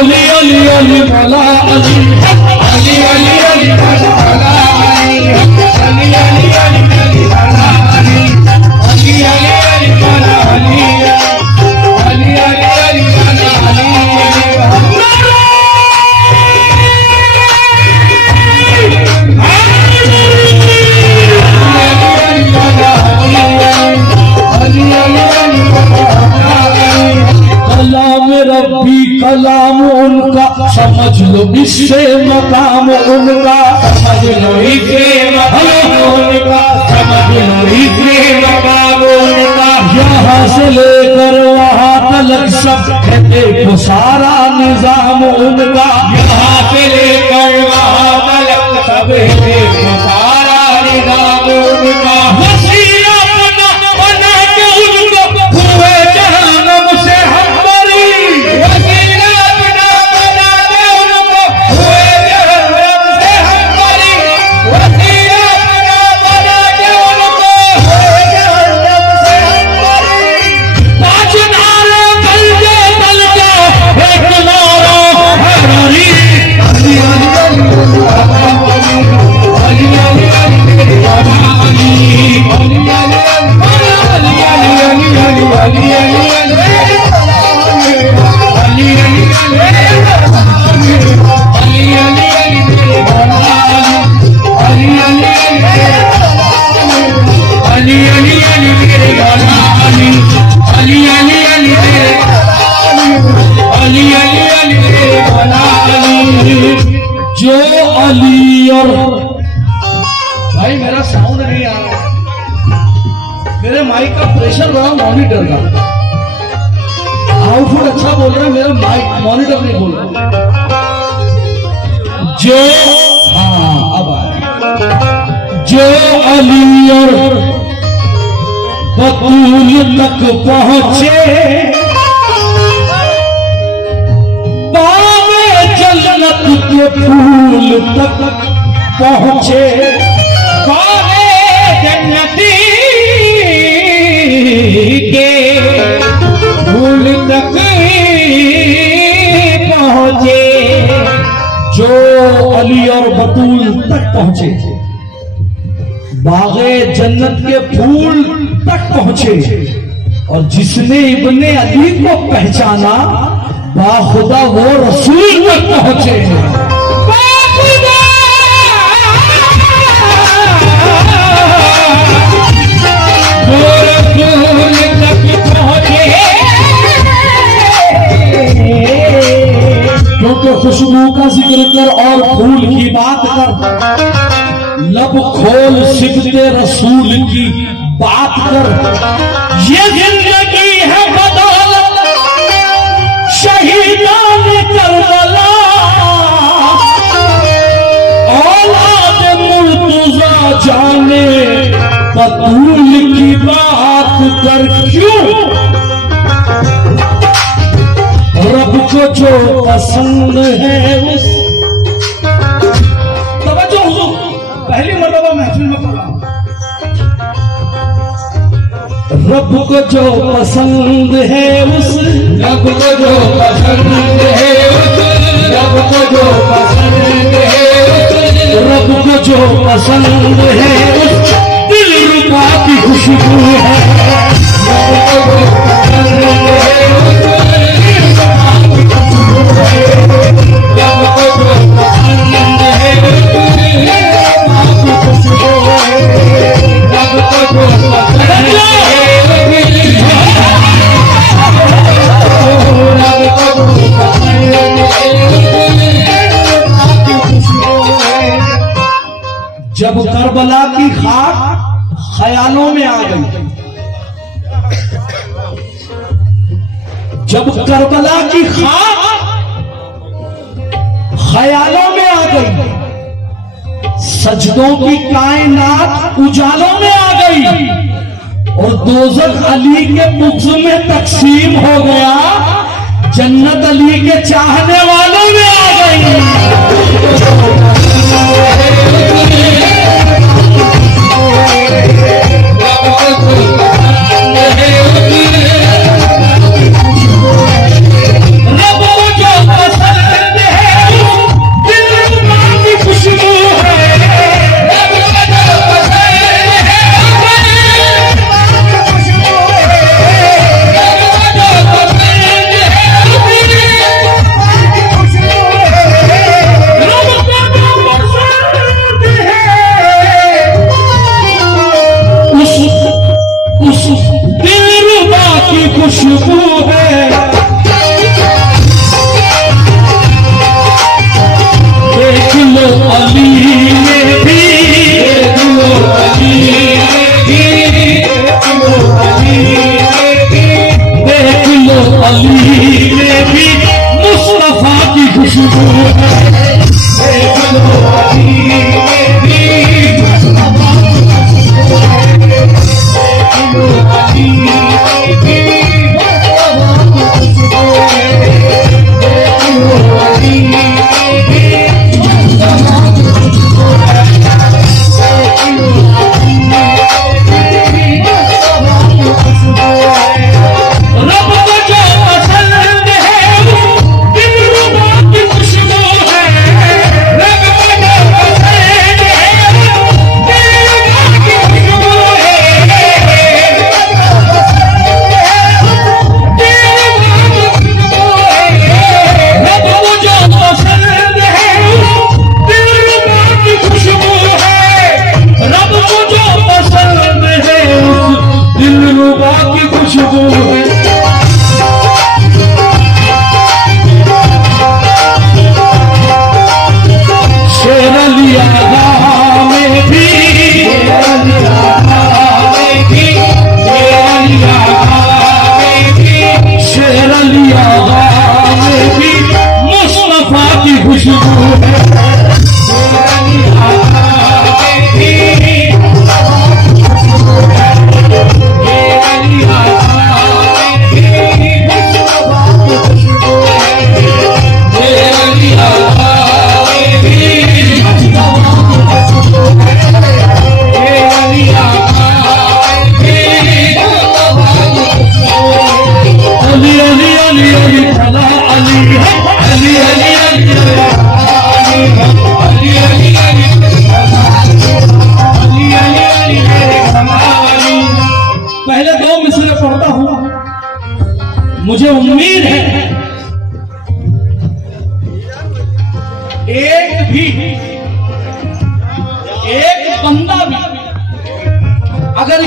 अली अली अली मौला अली अली अली अली मौला अली अली अली अली मौला अली अली अली अली मौला अली अली अली अली मौला कलाम रब्बी कलाम उनका समझ लो इससे मकाम उनका समझ लो इससे मकाम उनका समझ लो इससे मकाम उनका यहाँ से लेकर वहाँ तक सब देखो सारा निजाम उनका यहाँ से लेकर वहाँ तक सब देखो सारा निजाम उनका जो अली और भाई मेरा साउंड नहीं आ रहा, मेरे माइक का प्रेशर बढ़ा मॉनिटर का, आउटपुट अच्छा बोल रहा है, मेरा माइक मॉनिटर नहीं बोल रहा। जो हाँ अब आया, जो अली और बतूल तक पहुंचे जन्नत के फूल तक पहुंचे, बागे जन्नती के फूल तक पहुंचे। जो अली और बतूल तक पहुंचे, बागे जन्नत के फूल तक पहुंचे, और जिसने इब्ने अली को पहचाना बाखुदा वो रसूल तक पहुंचे। बाखुदा वो रसूल तक पहुंचे, क्योंकि खुशबू का जिक्र कर और फूल की बात कर, लब खोल सिकते रसूल की बात कर। ये जिंदगी है बदौलत शहीदान करबला, औलाद मुर्तजा जाने बतूल की बात कर। क्यों? रब को जो पसंद है उस, तवज्जो हुजूर, पहली मर्तबा महफिल में पढ़ा, रब को जो पसंद है उस, रब को जो पसंद है उस, रब को जो पसंद है उस, रब को जो पसंद है उस दिल रुबा की खुशबू है। रब को जो पसंद है उस दिल रुबा की खुशबू है। रब को जो पसंद है उस दिल रुबा की खुशबू है। रब को जो पसंद है जब करबला की खाक ख्यालों में आ गई, जब करबला की खाक ख्यालों में आ गई, सजदों की कायनात उजालों में आ गई, और दोज़ख अली के बुग़्ज़ में तकसीम हो गया, जन्नत अली के चाहने वालों में आ गई। रब को जो पसंद अली में भी मुस्तफा की खुशबू है। देख लो अली में भी मुस्तफा की खुशबू है। देख लो अली में भी मुस्तफा की खुशबू है। देख लो अली में भी मुस्तफा की खुशबू है। देख लो अली में भी मुस्तफा की खुशबू है। रब को जो पसंद है दिलरुबा की खुशबू है। रब को जो पसंद है दिलरुबा की खुशबू है। रब को जो पसंद है दिलरुबा की खुशबू है। रब को जो पसंद है दिलरुबा की खुशबू है। शेर अली आगा में भी शेर अली आगा में भी शेर अली आगा में भी शेर अली आगा में भी मुस्तफा की खुशबू है। शेर अली आगा में भी मुस्तफा की खुशबू है। शेर अली आगा में भी मुस्तफा की खुशबू है। शेर अली आगा अली अली अली अली भला अली अली अली अली अली अली अली पहले दो मिसरे पढ़ता हूं। मुझे उम्मीद है एक बंदा भी अगर